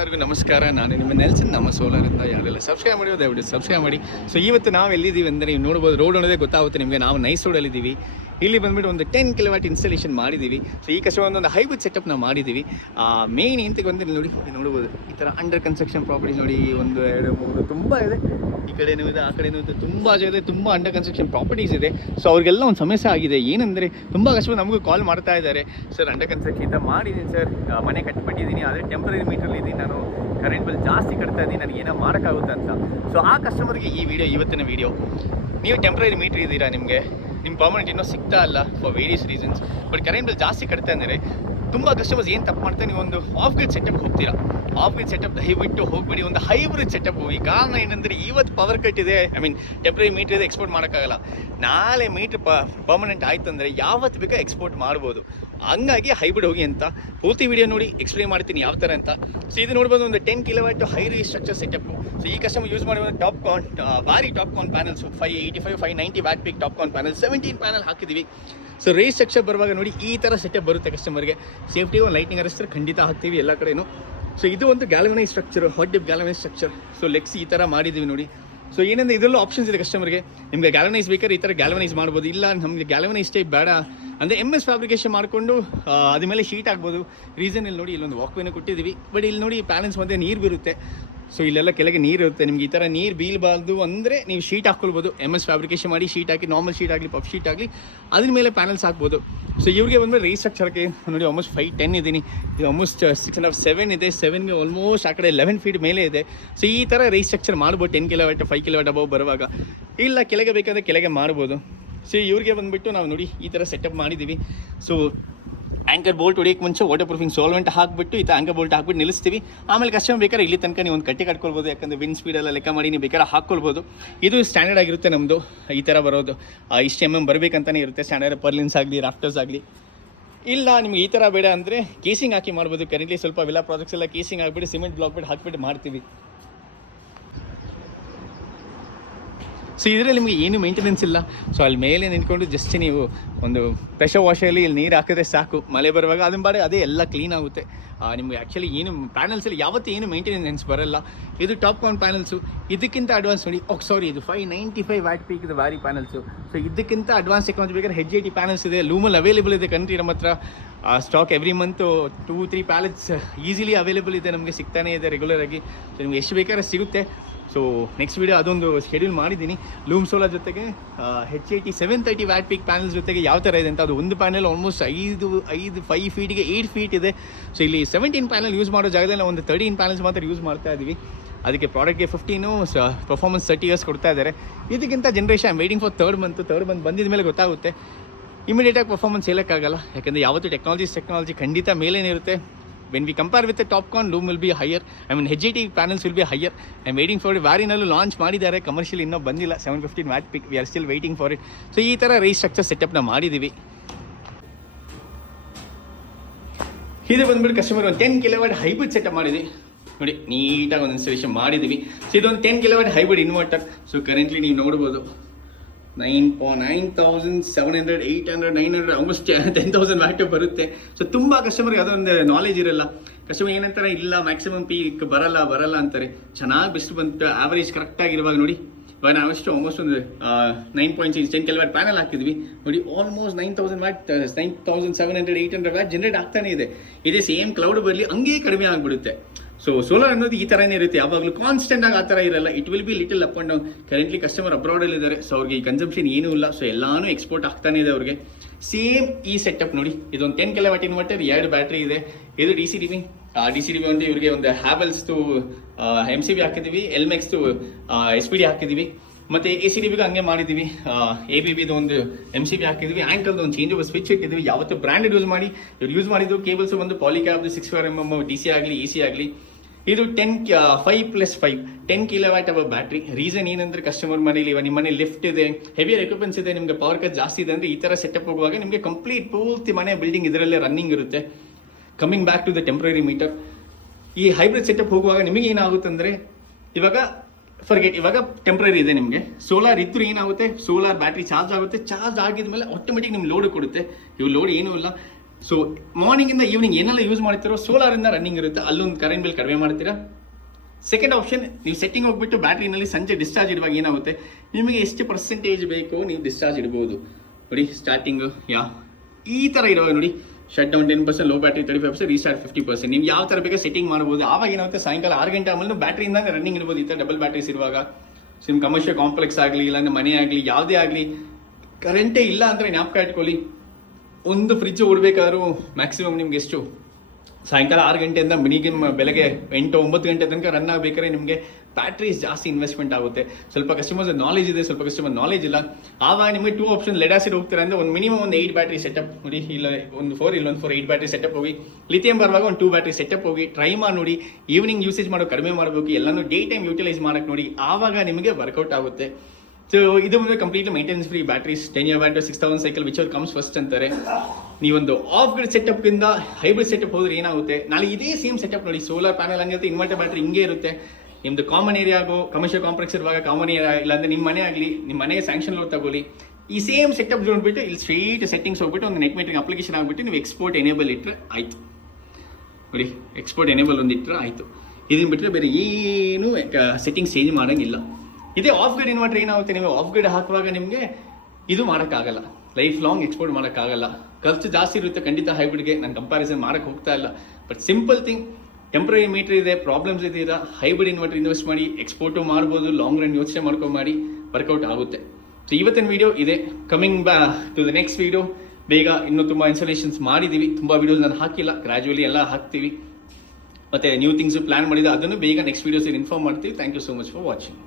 ಎಲ್ಲರಿಗೂ ನಮಸ್ಕಾರ. ನಾನು ನಿಮ್ಮ ನೆಲ್ಸನ್, ನಮ್ಮ ಸೋಲಾರಿಂದ. ಯಾರೆಲ್ಲ ಸಬ್ಸ್ಕ್ರೈಬ್ ಮಾಡಿ ದಯವಿಟ್ಟು ಸಬ್ಸ್ಕ್ರೈಬ್ ಮಾಡಿ. ಸೊ ಇವತ್ತು ನಾವು ಎಲ್ಲಿದ್ದೀವಿ ಅಂದರೆ ನೀವು ನೋಡ್ಬೋದು, ರೋಡ್ ಅನ್ನೋದೇ ಗೊತ್ತಾಗುತ್ತೆ ನಿಮಗೆ. ನಾವು ನೈಸ್ ರೋಡಲ್ಲಿದ್ದೀವಿ. ಇಲ್ಲಿ ಬಂದುಬಿಟ್ಟು ಒಂದು 10 kW ಇನ್ಸ್ಟಾಲೇಷನ್ ಮಾಡಿದ್ದೀವಿ. ಸೊ ಈ ಕಷ್ಟ ಒಂದು ಹೈಬ್ರಿಡ್ ಸೆಟಪ್ ನಾವು ಮಾಡಿದ್ದೀವಿ. ಮೇಯ್ನ್ ಎಂತಕ್ಕೆ ಬಂದರೆ ನೋಡಿ, ನೋಡ್ಬೋದು ಈ ಥರ ಅಂಡರ್ ಕನ್ಸ್ಟ್ರಕ್ಷನ್ ಪ್ರಾಪರ್ಟೀಸ್ ನೋಡಿ, 1 2 3 ತುಂಬ ಇದೆ. ಈ ಕಡೆನೂ ಇದೆ, ಆ ಕಡೆನೂ ಇದೆ, ತುಂಬ ಜಾಗ, ತುಂಬ ಅಂಡರ್ ಕನ್ಸ್ಟ್ರಕ್ಷನ್ ಪ್ರಾಪರ್ಟೀಸ್ ಇದೆ. ಸೊ ಅವ್ರಿಗೆಲ್ಲ ಒಂದು ಸಮಸ್ಯೆ ಆಗಿದೆ. ಏನಂದರೆ ತುಂಬ ಕಷ್ಟ ನಮಗೂ ಕಾಲ್ ಮಾಡ್ತಾ ಇದ್ದಾರೆ, ಸರ್ ಅಂಡರ್ ಕನ್ಸ್ಟ್ರಕ್ಷನ್ ಇಂದ ಮಾಡಿದ್ದೀನಿ ಸರ್, ಮನೆ ಕಟ್ಟಿಬಿಟ್ಟಿದ್ದೀನಿ, ಆದರೆ ಟೆಂಪ್ರರಿ ಮೀಟ್ರಲ್ಲಿ ನಾನು ಕರೆಂಟ್ ಬಿಲ್ ಜಾಸ್ತಿ ಕಟ್ತಾ ಇದ್ದೀನಿ, ನನಗೆ ಏನೋ ಮಾಡೋಕ್ಕಾಗುತ್ತೆ ಅಂತ. ಸೊ ಆ ಕಸ್ಟಮರ್ಗೆ ಈ ವಿಡಿಯೋ, ಇವತ್ತಿನ ವಿಡಿಯೋ. ನೀವು ಟೆಂಪ್ರರಿ ಮೀಟ್ರ್ ಇದ್ದೀರಾ, ನಿಮಗೆ ನಿಮ್ಮ ಪರ್ಮನೆಂಟ್ ಇನ್ನೂ ಸಿಗ್ತಾ ಇಲ್ಲ for various reasons, but current bill ಜಾಸ್ತಿ ಕಟ್ತಾ ಅಂದರೆ ತುಂಬ ಕಸ್ಟಮರ್ಸ್ ಏನು ತಪ್ಪು ಮಾಡ್ತಾರೆ, ನೀವು ಒಂದು ಆಫ್ ಗ್ರಿಡ್ ಸೆಟಪ್ಗೆ ಹೋಗ್ತೀರಾ. ಆಫ್ ಗ್ರಿಡ್ ಸೆಟಪ್ ದಯವಿಟ್ಟು ಹೋಗ್ಬಿಡಿ, ಒಂದು ಹೈಬ್ರಿಡ್ ಸೆಟಪ್ ಹೋಗಿ. ಕಾರಣ ಏನಂದರೆ ಇವತ್ತು ಪವರ್ ಕಟ್ ಇದೆ, ಟೆಂಪ್ರರಿ ಮೀಟ್ರ್ ಇದೆ, ಎಕ್ಸ್ಪೋರ್ಟ್ ಮಾಡೋಕ್ಕಾಗಲ್ಲ. ನಾಳೆ ಮೀಟ್ರ್ ಪರ್ಮನೆಂಟ್ ಆಯಿತು ಅಂದರೆ ಯಾವತ್ತು ಬೇಕಾ ಎಕ್ಸ್ಪೋರ್ಟ್ ಮಾಡ್ಬೋದು. ಹಂಗಾಗಿ ಹೈಬ್ರಿಡ್ ಹೋಗಿ ಅಂತ ಪೂರ್ತಿ ವಿಡಿಯೋ ನೋಡಿ ಎಕ್ಸ್ಪ್ಲೇನ್ ಮಾಡ್ತೀನಿ ಯಾವ ಥರ ಅಂತ. ಸೊ ಇದು ನೋಡ್ಬೋದು, ಒಂದು 10 kW high structure setup. So ಈ ಕಸ್ಟಮರ್ ಯೂಸ್ ಮಾಡಿರೋ ಭಾರಿ ಟಾಪ್ ಕಾನ್ ಪ್ಯಾನಲ್ಸು, 585 590 ವ್ಯಾಟ್ ಪೀಕ್ ಟಾಪ್ ಕಾನ್ ಪ್ಯಾನಲ್, 17 ಪ್ಯಾನಲ್ ಹಾಕಿದ್ದೀವಿ. ಸೊ ರೇಸ್ ಸ್ಟ್ರಕ್ಚರ್ ಬರುವಾಗ ನೋಡಿ ಈ ಥರ ಸೆಟಪ್ ಬರುತ್ತೆ ಕಸ್ಟಮರ್ಗೆ. ಸೇಫ್ಟಿ ಒಂದು ಲೈಟಿಂಗ್ ಅರೆಸ್ಟರ್ ಖಂಡಿತ ಹಾಕ್ತೀವಿ ಎಲ್ಲ ಕಡೆಯೂ. ಸೊ ಇದು ಒಂದು galvanise structure, hot dip galvanise structure. So legs ಈ ಥರ ಮಾಡಿದ್ದೀವಿ ನೋಡಿ. ಸೊ ಏನಂದರೆ ಇದರಲ್ಲೂ ಆಪ್ಷನ್ಸ್ ಇದೆ ಕಸ್ಟಮರ್ಗೆ. ನಿಮಗೆ ಗ್ಯಾಲ್ವನೈಸ್ ಬೇಕಾದ್ರೆ ಈ ಥರ ಗ್ಯಾಲ್ವನೈಸ್ ಮಾಡ್ಬೋದು, ಇಲ್ಲ ನಮಗೆ ಗ್ಯಾಲ್ವನೈಸ್ ಟೈಪ್ ಬೇಡ ಅಂದರೆ MS ಫ್ಯಾಬ್ರಿಕೇಷನ್ ಮಾಡಿಕೊಂಡು ಅದ್ರ ಮೇಲೆ ಶೀಟ್ ಆಗ್ಬೋದು. ರೀಸನ್ ಇಲ್ಲಿ ನೋಡಿ, ಇಲ್ಲೊಂದು ವಾಕ್ವೇನ ಕೊಟ್ಟಿದ್ದೀವಿ, ಬಟ್ ಇಲ್ಲಿ ನೋಡಿ ಪ್ಯಾನೆಲ್ಸ್ ಮಧ್ಯೆ ನೀರು ಬೀರುತ್ತೆ. ಸೊ ಇಲ್ಲೆಲ್ಲ ಕೆಳಗೆ ನೀರು ಇರುತ್ತೆ, ನಿಮ್ಗೆ ಈ ಥರ ನೀರು ಬೀಳಬಾರ್ದು ಅಂದರೆ ನೀವು ಶೀಟ್ ಹಾಕ್ಕೊಳ್ಬೋದು. MS ಫ್ಯಾಬ್ರಿಕೇಷನ್ ಮಾಡಿ ಶೀಟ್ ಹಾಕಿ, ನಾರ್ಮಲ್ ಶೀಟ್ ಆಗಲಿ ಪಫ್ ಶೀಟ್ ಆಗಲಿ, ಅದ್ರ ಮೇಲೆ ಪ್ಯಾನಲ್ಸ್ ಹಾಕ್ಬೋದು. ಸೊ ಇವ್ರಿಗೆ ಬಂದರೆ ರೇಸ್ ಸ್ಟ್ರಕ್ಚರ್ಗೆ ನೋಡಿ ಆಲ್ಮೋಸ್ಟ್ 5'10" ಇದ್ದೀನಿ, ಇದು ಆಲ್ಮೋಸ್ಟ್ 6.5 7 ಇದೆ. 7ಗೆ ಆಲ್ಮೋಸ್ಟ್ ಆ ಕಡೆ 11 ಫೀಟ್ ಮೇಲೆ ಇದೆ. ಸೊ ಈ ಥರ ರೇಸ್ ಸ್ಟ್ರಕ್ಚರ್ ಮಾಡ್ಬೋದು 10 kW 5 kW ಅಬೌವ್ ಬರುವಾಗ. ಇಲ್ಲ ಕೆಳಗೆ ಬೇಕಾದರೆ ಕೆಳಗೆ ಮಾಡ್ಬೋದು. ಸೊ ಇವ್ರಿಗೆ ಬಂದುಬಿಟ್ಟು ನಾವು ನೋಡಿ ಈ ಥರ ಸೆಟಪ್ ಮಾಡಿದ್ದೀವಿ. ಸೊ ಆ್ಯಂಕರ್ ಬೋಲ್ಟ್ ಹೊಡಿಯೋಕ್ಕೆ ಮುಂಚೆ ವಾಟರ್ ಪ್ರೂಫಿಂಗ್ ಸಾಲ್ವೆಂಟ್ ಹಾಕಿಬಿಟ್ಟು ಈ ಥರ ಆ್ಯಂಕರ್ ಬೋಲ್ಟ್ ಹಾಕ್ಬಿಟ್ಟು ನಿಲ್ಲಿಸ್ತೀವಿ. ಆಮೇಲೆ ಕಸ್ಟಮರ್ ಬೇಕಾದ್ರೆ ಇಲ್ಲಿ ತನಕ ನೀವು ಒಂದು ಕಟ್ಟಿ ಕಟ್ಕೊಳ್ಬೋದು, ಯಾಕಂದರೆ ವಿಂಡ್ ಸ್ಪೀಡೆಲ್ಲ ಲೆಕ್ಕ ಮಾಡಿ ನೀವು ಬೇಕಾದ್ರೆ ಹಾಕ್ಕೊಳ್ಬೋದು. ಇದು ಸ್ಟ್ಯಾಂಡರ್ಡ್ ಆಗಿರುತ್ತೆ ನಮ್ಮದು, ಈ ಥರ ಬರೋದು. ಇಷ್ಟು MM ಬರಬೇಕಂತಲೇ ಇರುತ್ತೆ ಸ್ಟ್ಯಾಂಡರ್ಡ್, ಪರ್ಲಿನ್ಸ್ ಆಗಲಿ ರಾಫ್ಟರ್ಸ್ ಆಗಲಿ. ಇಲ್ಲ ನಿಮ್ಗೆ ಈ ಥರ ಬೇಡ ಅಂದರೆ ಕೇಸಿಂಗ್ ಹಾಕಿ ಮಾಡ್ಬೋದು. ಕರೆಂಟ್ಲಿ ಸ್ವಲ್ಪ ವಿಲಾ ಪ್ರಾಜೆಕ್ಟ್ಸ್ ಎಲ್ಲ ಕೇಸಿಂಗ್ ಹಾಕ್ಬಿಟ್ಟು ಸಿಮೆಂಟ್ ಬ್ಲಾಕ್ ಬಿಟ್ಟು ಹಾಕ್ಬಿಟ್ಟು ಮಾಡ್ತೀವಿ. ಸೊ ಇದರಲ್ಲಿ ನಿಮಗೆ ಏನು ಮೇಂಟೆನೆನ್ಸ್ ಇಲ್ಲ. ಸೊ ಅಲ್ಲಿ ಮೇಲೆ ನಿಂತ್ಕೊಂಡು ಜಸ್ಟ್ ನೀವು ಒಂದು ಪ್ರೆಷರ್ ವಾಷಲ್ಲಿ ಇಲ್ಲಿ ನೀರು ಹಾಕಿದ್ರೆ ಸಾಕು, ಮಳೆ ಬರುವಾಗ ಅದನ್ನ ಬಾರಿ ಅದೇ ಎಲ್ಲ ಕ್ಲೀನ್ ಆಗುತ್ತೆ. ನಿಮಗೆ ಆ್ಯಕ್ಚುಲಿ ಏನು ಪ್ಯಾನಲ್ಸಲ್ಲಿ ಯಾವತ್ತೂ ಏನು ಮೇಂಟೆನೆನ್ಸ್ ಬರೋಲ್ಲ. ಇದು ಟಾಪ್ ಕಾನ್ ಪ್ಯಾನಲ್ಸು, ಇದಕ್ಕಿಂತ ಅಡ್ವಾನ್ಸ್ ನೋಡಿ. ಸಾರಿ, ಇದು 595 ವ್ಯಾಟ್ ಪೀಕ್ ಇದು ವ್ಯಾರಿ ಪ್ಯಾನಲ್ಸು. ಸೊ ಇದಕ್ಕಿಂತ ಅಡ್ವಾನ್ಸ್ ಟೆಕ್ನಾಲಜಿ ಬೇಕಾದ್ರೆ HJT ಪ್ಯಾನಲ್ಸ್ ಇದೆ, ಲೂಮಲ್ ಅವೈಲೇಬಲ್ ಇದೆ ಕಂಟ್ರಿ ನಮ್ಮ ಹತ್ರ. Stock every month 2-3 palettes easily available ಇದೆ, ನಮಗೆ ಸಿಗ್ತಾನೇ ಇದೆ ರೆಗ್ಯುಲರ್ ಆಗಿ. ಸೊ ನಿಮ್ಗೆ ಎಷ್ಟು ಬೇಕಾದ್ರೆ ಸಿಗುತ್ತೆ. ಸೊ ನೆಕ್ಸ್ಟ್ ವೀಡಿಯೋ ಅದೊಂದು ಶೆಡ್ಯೂಲ್ ಮಾಡಿದ್ದೀನಿ ಲೂಮ್ ಸೋಲಾರ್ ಜೊತೆಗೆ HJT 730 ವ್ಯಾಟ್ ಪೀಕ್ ಪ್ಯಾನಲ್ಸ್ ಜೊತೆಗೆ ಯಾವ ಥರ ಇದೆ ಅಂತ. ಅದು ಒಂದು ಪ್ಯಾನಲ್ ಆಲ್ಮೋಸ್ಟ್ 5 ಫೀಟಿಗೆ 8 ಫೀಟ್ ಇದೆ. ಸೊ ಇಲ್ಲಿ 17 ಪ್ಯಾನಲ್ ಯೂಸ್ ಮಾಡೋ ಜಾಗದಲ್ಲಿ ಒಂದು 13 ಪ್ಯಾನಲ್ಸ್ ಮಾತ್ರ ಯೂಸ್ ಮಾಡ್ತಾ ಇದ್ದೀವಿ. ಅದಕ್ಕೆ ಪ್ರಾಡಕ್ಟ್ಗೆ 15 ಪರ್ಫಾರ್ಮೆನ್ಸ್ 30 years ಕೊಡ್ತಾ ಇದ್ದಾರೆ. ಇದಕ್ಕಿಂತ generation waiting for third month ಬಂದಿದ ಮೇಲೆ ಗೊತ್ತಾಗುತ್ತೆ. ಇಮಿಡಿಯೇಟಾಗಿ ಪರ್ಫಾರ್ಮೆನ್ಸ್ ಹೇಳೋಕ್ಕಾಗಲ್ಲ, ಯಾಕಂದರೆ ಯಾವತ್ತೂ ಟೆಕ್ನಾಲಜಿ ಖಂಡಿತ ಮೇಲೇನೇ ಇರುತ್ತೆ. When we compare with the TopCon, loom will be higher. HJT panels will be higher. I'm waiting for it. Varinallu launch ಮಾಡಿದ್ದಾರೆ, ಕಮರ್ಷಿಯಲ್ ಇನ್ನೂ ಬಂದಿಲ್ಲ. 715 watt pick, we are still waiting for it. So ಈ ಥರ race structure ಸೆಟಪ್ನ ಮಾಡಿದ್ದೀವಿ. ಇದು ಬಂದ್ಬಿಟ್ಟು customer ಒಂದು 10 kW hybrid setup ಮಾಡಿದ್ವಿ ನೋಡಿ, ನೀಟಾಗಿ ಒಂದು ಇನ್ಸ್ಟಾಲೇಷನ್ ಮಾಡಿದ್ದೀವಿ. ಸೊ ಇದೊಂದು 10 kW hybrid inverter. So currently ನೀವು ನೋಡ್ಬೋದು 9,700 800 900 ಆಲ್ಮೋಸ್ಟ್ 10,000 ವ್ಯಾಟ್ ಬರುತ್ತೆ. ಸೊ ತುಂಬ ಕಸ್ಟಮರ್ಗೆ ಅದೊಂದು ನಾಲೆಜ್ ಇರಲ್ಲ. ಕಸ್ಟಮರ್ ಏನಂತಾರೆ, ಇಲ್ಲ ಮ್ಯಾಕ್ಸಿಮಮ್ ಪೀಕ್ ಬರಲ್ಲ ಅಂತಾರೆ. ಚೆನ್ನಾಗಿ ಬೆಸ್ಟ್ ಬಂತು, ಆವರೇಜ್ ಕರೆಕ್ಟಾಗಿರುವಾಗ ನೋಡಿ. ಇವಾಗ ನಾವಷ್ಟು ಆಲ್ಮೋಸ್ಟ್ ಒಂದು 9.6 10 kW ಪ್ಯಾನಲ್ ಹಾಕಿದ್ವಿ ನೋಡಿ, ಆಲ್ಮೋಸ್ಟ್ 9,000 ವ್ಯಾಟ್ 9,700 800 ವ್ಯಾಟ್ ಜನರೇಟ್ ಆಗ್ತಾನೆ ಇದೆ. ಇದೇ ಸೇಮ್ ಕ್ಲೌಡ್ ಬರಲಿ ಹಂಗೆ ಕಡಿಮೆ ಆಗಿಬಿಡುತ್ತೆ. ಸೊ ಸೋಲಾರ್ ಅನ್ನೋದು ಈ ಥರನೇ ಇರುತ್ತೆ, ಯಾವಾಗಲೂ ಕಾನ್ಸ್ಟೆಂಟ್ ಆಗಿ ಆ ಥರ ಇರಲ್ಲ. It will be little up and down. Currently customer ಅಬ್ರಾಡಲ್ಲಿ ಇದ್ದಾರೆ, ಸೊ ಅವ್ರಿಗೆ ಈ ಕನ್ಸಂಪ್ಷನ್ ಏನೂ ಇಲ್ಲ. ಸೊ ಎಲ್ಲಾನು ಎಕ್ಸ್ಪೋರ್ಟ್ ಆಗ್ತಾನೆ ಇದೆ ಅವ್ರಿಗೆ. ಸೇಮ್ ಈ ಸೆಟಪ್ ನೋಡಿ, ಇದೊಂದು 10 kW ಇನ್ವರ್ಟರ್, 2 ಬ್ಯಾಟ್ರಿ ಇದೆ. ಇದು DCDB ಒಂದು ಇವರಿಗೆ ಒಂದು ಹ್ಯಾವೆಲ್ಸ್ದು MCB ಹಾಕಿದ್ದೀವಿ, ಎಲ್ಮೆಕ್ಸ್ದು SPD ಹಾಕಿದ್ದೀವಿ, ಮತ್ತು ACDBಗೂ ಹಂಗೆ ಮಾಡಿದ್ದೀವಿ. ABBದು ಒಂದು MCB ಹಾಕಿದ್ವಿ, ಆ್ಯಂಕಲ್ದು ಒಂದು ಚೇಂಜ್ ಓವರ್ ಸ್ವಿಚ್ ಇಟ್ಟಿದ್ವಿ. ಯಾವತ್ತೂ ಬ್ರ್ಯಾಂಡೆಡ್ ಯೂಸ್ ಮಾಡಿ. ಇವ್ರು ಯೂಸ್ ಮಾಡಿದ್ದು ಕೇಬಲ್ಸ್ ಒಂದು ಪಾಲಿಕ್ಯಾಬ್ದು 6mm DC ಆಗಲಿ AC ಆಗಲಿ. ಇದು 5+5 10 kW ಬ್ಯಾಟ್ರಿ. ರೀಸನ್ ಏನಂದರೆ ಕಸ್ಟಮರ್ ಮನೇಲಿ ನಿಮ್ಮ ಮನೆ ಲಿಫ್ಟ್ ಇದೆ, ಹೆವಿಯರ್ ಎಕ್ವಿಪ್ಮೆಂಟ್ಸ್ ಇದೆ, ನಿಮಗೆ ಪವರ್ ಕಟ್ ಜಾಸ್ತಿ ಇದೆ ಅಂದರೆ ಈ ಥರ ಸೆಟಪ್ ಹೋಗುವಾಗ ನಿಮಗೆ ಕಂಪ್ಲೀಟ್ ಪೂರ್ತಿ ಮನೆ ಬಿಲ್ಡಿಂಗ್ ಇದರಲ್ಲೇ ರನ್ನಿಂಗ್ ಇರುತ್ತೆ. Coming back to the temporary meter, ಈ ಹೈಬ್ರಿಡ್ ಸೆಟಪ್ ಹೋಗುವಾಗ ನಿಮಗೆ ಏನಾಗುತ್ತೆ ಅಂದರೆ, ಇವಾಗ ಟೆಂಪ್ರರಿ ಇದೆ ನಿಮಗೆ. ಸೋಲಾರ್ ಇದ್ರೂ ಏನಾಗುತ್ತೆ, ಸೋಲಾರ್ ಬ್ಯಾಟ್ರಿ ಚಾರ್ಜ್ ಆಗುತ್ತೆ. ಚಾರ್ಜ್ ಆಗಿದ ಮೇಲೆ ಆಟೋಮೆಟಿಕ್ ನಿಮ್ಗೆ ಲೋಡ್ ಕೊಡುತ್ತೆ. ಇವು ಲೋಡ್ ಏನೂ ಇಲ್ಲ. ಸೊ ಮಾರ್ನಿಂಗಿಂದ ಈವ್ನಿಂಗ್ ಏನೆಲ್ಲ ಯೂಸ್ ಮಾಡ್ತೀರೋ ಸೋಲಾರಿಂದ ರನ್ನಿಂಗ್ ಇರುತ್ತೆ, ಅಲ್ಲೊಂದು ಕರೆಂಟ್ ಬಿಲ್ ಕಡಿಮೆ ಮಾಡ್ತೀರಾ. ಸೆಕೆಂಡ್ ಆಪ್ಷನ್, ನೀವು ಸೆಟ್ಟಿಂಗ್ ಹೋಗ್ಬಿಟ್ಟು ಬ್ಯಾಟ್ರಿನಲ್ಲಿ ಸಂಜೆ ಡಿಸ್ಚಾರ್ಜ್ ಇಡುವಾಗ ಏನಾಗುತ್ತೆ, ನಿಮಗೆ ಎಷ್ಟು ಪರ್ಸೆಂಟೇಜ್ ಬೇಕೋ ನೀವು ಡಿಸ್ಚಾರ್ಜ್ ಇಡ್ಬೋದು. ನೋಡಿ ಸ್ಟಾರ್ಟಿಂಗು ಈ ಥರ ಇರುವಾಗ ನೋಡಿ shut down 10%, low battery 35%, restart 50%. ನೀವು ಯಾವ ಥರ ಬೇಕಾದ್ರೆ ಸೆಟ್ಟಿಂಗ್ ಮಾಡ್ಬೋದು. ಆವಾಗ ಏನಾಗುತ್ತೆ, ಸಾಯಂಕಾಲ 6 ಗಂಟೆ ಆಮೇಲೆ ಬ್ಯಾಟ್ರಿಯಿಂದ ರನ್ನಿಂಗ್ ಇಡ್ಬೋದು. ಈ ಥರ ಡಬಲ್ ಬ್ಯಾಟ್ರೀಸ್ ಇರುವಾಗ. ಸೊ ನಿಮ್ಮ ಕಮರ್ಷಿಯಲ್ ಕಾಂಪ್ಲೆಕ್ಸ್ ಆಗಲಿ ಇಲ್ಲಾಂದ್ರೆ ಮನೆ ಆಗಲಿ ಯಾವುದೇ ಆಗಲಿ ಕರೆಂಟೇ ಇಲ್ಲ ಅಂದರೆ ಜ್ಞಾಪಕ ಇಟ್ಕೊಳ್ಳಿ, ಒಂದು ಫ್ರಿಜ್ ಓಡಬೇಕಾದ್ರೂ ಮ್ಯಾಕ್ಸಿಮಮ್ ನಿಮ್ಗೆ ಎಷ್ಟು ಸಾಯಂಕಾಲ 6 ಗಂಟೆಯಿಂದ ಬೆಳಗ್ಗೆ 8-9 ಗಂಟೆ ತನಕ ರನ್ ಆಗಬೇಕಾದ್ರೆ ನಿಮಗೆ ಬ್ಯಾಟ್ರೀಸ್ ಜಾಸ್ತಿ ಇನ್ವೆಸ್ಟ್ಮೆಂಟ್ ಆಗುತ್ತೆ. ಸ್ವಲ್ಪ ಕಸ್ಟಮರ್ಸ್ ನಾಲೆಜ್ ಇದೆ, ಸ್ವಲ್ಪ ಕಸ್ಟಮರ್ ನಾಲೆಜ್ ಇಲ್ಲ. ಆವಾಗ ನಿಮಗೆ 2 ಆಪ್ಷನ್ ಲೆಡ್ ಆಸಿಡ್ ಹೋಗ್ತಾರೆ ಅಂದರೆ ಒಂದು ಮಿನಿಮಮ್ ಒಂದು 8 ಬ್ಯಾಟ್ರಿ ಸೆಟಪ್ ನೋಡಿ, ಇಲ್ಲ ಒಂದು 4 ಇಲ್ಲೊಂದು 4 8 ಬ್ಯಾಟ್ರಿ ಸೆಟಪ್ ಹೋಗಿ, ಲಿಥಿಯಂ ಬರುವಾಗ ಒಂದು 2 ಬ್ಯಾಟ್ರಿ ಸೆಟಪ್ ಹೋಗಿ ಟ್ರೈ ಮಾಡಿ ನೋಡಿ. ಈವ್ನಿಂಗ್ ಯೂಸೇಜ್ ಮಾಡೋ ಕಡಿಮೆ ಮಾಡಬೇಕು, ಎಲ್ಲನೂ ಡೇ ಟೈಮ್ ಯೂಟಿಲೈಸ್ ಮಾಡೋಕ್ಕೆ ನೋಡಿ, ಆವಾಗ ನಿಮಗೆ ವರ್ಕೌಟ್ ಆಗುತ್ತೆ. ಸೊ ಇದು ಬಂದರೆ completely maintenance free batteries, 10 year battery, 6000 cycle, whichever comes first ಅಂತಾರೆ. ನೀವೊಂದು ಆಫ್ ಗ್ರಿಡ್ ಸೆಟಪ್ಗಿಂತ ಹೈಬ್ರಿಡ್ ಸೆಟಪ್ ಹೋದ್ರೆ ಏನಾಗುತ್ತೆ, ನಾಳೆ ಇದೇ ಸೇಮ್ ಸೆಟಪ್ ನೋಡಿ, ಸೋಲಾರ್ ಪ್ಯಾನಲ್ ಹಂಗಿರುತ್ತೆ, ಇನ್ವರ್ಟರ್ ಬ್ಯಾಟ್ರಿ ಹಿಂಗೆ ಇರುತ್ತೆ. ನಿಮ್ದು ಕಾಮನ್ ಏರಿಯಾಗೋ ಕಮರ್ಷಿಯಲ್ ಕಾಂಪ್ಲೆಕ್ಸ್ ಇರುವಾಗ ಕಾಮನ್ ಏರಿಯಾ, ಇಲ್ಲಾಂದ್ರೆ ನಿಮ್ಮ ಮನೆ ಆಗಲಿ ನಿಮ್ಮ ಮನೆ ಸ್ಯಾಂಕ್ಷನ್ ಲೋನ್ ತಗೊಳ್ಳಿ, ಈ ಸೇಮ್ ಸೆಟಪ್ ನೋಡ್ಬಿಟ್ಟು ಇಲ್ಲಿ ಸ್ಟ್ರೇಟ್ ಸೆಟ್ಟಿಂಗ್ಸ್ ಹೋಗ್ಬಿಟ್ಟು ಒಂದು ನೆಟ್ ಮೀಟರಿಂಗ್ ಅಪ್ಲಿಕೇಶನ್ ಆಗಿಬಿಟ್ಟು ನೀವು ಎಕ್ಸ್ಪೋರ್ಟ್ ಎನೇಬಲ್ ಇಟ್ಟರೆ ಆಯಿತು. ನೋಡಿ ಎಕ್ಸ್ಪೋರ್ಟ್ ಎನೇಬಲ್ ಒಂದು ಇಟ್ಟರೆ ಆಯಿತು. ಇದನ್ನು ಬಿಟ್ಟರೆ ಬೇರೆ ಏನು ಸೆಟ್ಟಿಂಗ್ಸ್ ಚೇಂಜ್ ಮಾಡೋಂಗಿಲ್ಲ. ಇದೇ ಆಫ್ ಗ್ರಿಡ್ ಇನ್ವರ್ಟರ್ ಏನಾಗುತ್ತೆ, ನೀವು ಆಫ್ ಗ್ರಿಡ್ ಹಾಕುವಾಗ ನಿಮಗೆ ಇದು ಮಾಡೋಕ್ಕಾಗಲ್ಲ, ಲೈಫ್ ಲಾಂಗ್ ಎಕ್ಸ್ಪೋರ್ಟ್ ಮಾಡೋಕ್ಕಾಗಲ್ಲ, ಖರ್ಚು ಜಾಸ್ತಿ ಇರುತ್ತೆ ಖಂಡಿತ. ಹೈಬ್ರಿಡ್ಗೆ ನಾನು ಕಂಪ್ಯಾರಿಸನ್ ಮಾಡೋಕ್ಕೆ ಹೋಗ್ತಾ ಇಲ್ಲ. But simple thing, temporary meter ಇದೆ, ಪ್ರಾಬ್ಲಮ್ಸ್ ಇದೀರಾ, ಹೈಬ್ರಿಡ್ ಇನ್ವರ್ಟರ್ ಇನ್ವೆಸ್ಟ್ ಮಾಡಿ, ಎಕ್ಸ್ಪೋರ್ಟು ಮಾಡ್ಬೋದು, ಲಾಂಗ್ ರನ್ ಯೋಚನೆ ಮಾಡ್ಕೊಂಡು ಮಾಡಿ, ವರ್ಕೌಟ್ ಆಗುತ್ತೆ. ಸೊ ಇವತ್ತಿನ ವೀಡಿಯೋ ಇದೆ. Coming to the next video, ಬೇಗ ಇನ್ನೂ ತುಂಬ ಇನ್ಸ್ಟಾಲೇಷನ್ಸ್ ಮಾಡಿದ್ದೀವಿ, ತುಂಬ ವೀಡಿಯೋಸ್ ನಾನು ಹಾಕಿಲ್ಲ, ಗ್ರ್ಯಾಜುವಲಿ ಎಲ್ಲ ಹಾಕ್ತೀವಿ. ಮತ್ತು ನ್ಯೂ ಥಿಂಗ್ಸು ಪ್ಲ್ಯಾನ್ ಮಾಡಿದ್ದು ಅದನ್ನು ಬೇಗ ನೆಕ್ಸ್ಟ್ ವೀಡಿಯೋಸ್ ಇನ್ಫಾರ್ಮ್ ಮಾಡ್ತೀವಿ. Thank you so much for watching.